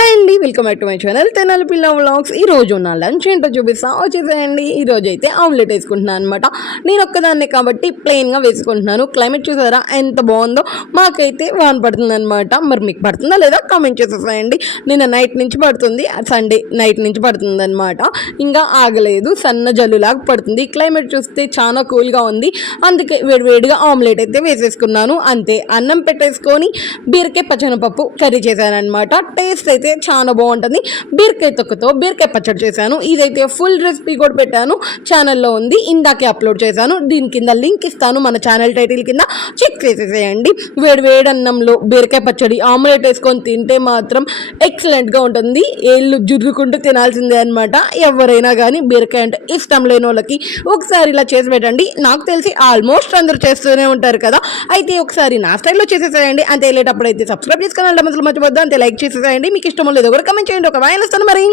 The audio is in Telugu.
హాయ్ అండి, welcome back to my channel Tenali పిల్ల వ్లాగ్స్. ఈ రోజు నా లంచ్ ఏంటో చూపిస్తా వచ్చేసేయండి. ఈ రోజు అయితే ఆమ్లెట్ వేసుకుంటున్నాను అనమాట. నేను ఒక్కదాన్నే కాబట్టి ప్లెయిన్గా వేసుకుంటున్నాను. క్లైమేట్ చూసారా ఎంత బాగుందో. మాకైతే వాన పడుతుంది అనమాట. మరి మీకు పడుతుందా లేదా కామెంట్ చేసేసేయండి. నిన్న నైట్ నుంచి పడుతుంది, సండే నైట్ నుంచి పడుతుంది అనమాట. ఇంకా ఆగలేదు, సన్న జల్లులాగా పడుతుంది. క్లైమేట్ చూస్తే చాలా కూల్గా ఉంది. అందుకే వేడివేడిగా ఆమ్లెట్ అయితే వేసేసుకున్నాను. అంతే, అన్నం పెట్టేసుకొని బీరకాయ పచ్చనపప్పు కర్రీ చేశాను అనమాట. టేస్ట్ అయితే చాలా బాగుంటుంది. బీరకాయ తొక్కతో బీరకాయ పచ్చడి చేశాను. ఇదైతే ఫుల్ రెసిపీ కూడా పెట్టాను, ఛానల్లో ఉంది, ఇందాకే అప్లోడ్ చేశాను. దీని కింద లింక్ ఇస్తాను, మన ఛానల్ టైటిల్ కింద చెక్ చేసేసేయండి. వేడి అన్నంలో బీరకాయ పచ్చడి ఆమ్లెట్ వేసుకొని తింటే మాత్రం ఎక్సలెంట్గా ఉంటుంది. ఏళ్ళు జుర్రుకుంటూ తినాల్సిందే అనమాట. ఎవరైనా కానీ బీరకాయ అంటే ఇష్టం లేని వాళ్ళకి ఒకసారి ఇలా చేసి పెట్టండి. నాకు తెలిసి ఆల్మోస్ట్ అందరూ చేస్తూనే ఉంటారు కదా. అయితే ఒకసారి నా స్టైల్లో చేసేసేయండి. అంతే, వెళ్ళేటప్పుడు అయితే సబ్స్క్రైబ్ చేసుకుని మధ్యలో మర్చిపోద్దు. అంతే, లైక్ చేసేసేయండి. మీకు ఇష్టమో లేదో కూడా కమెంట్ చేయండి. ఒక వాయిస్ వస్తాను మరి.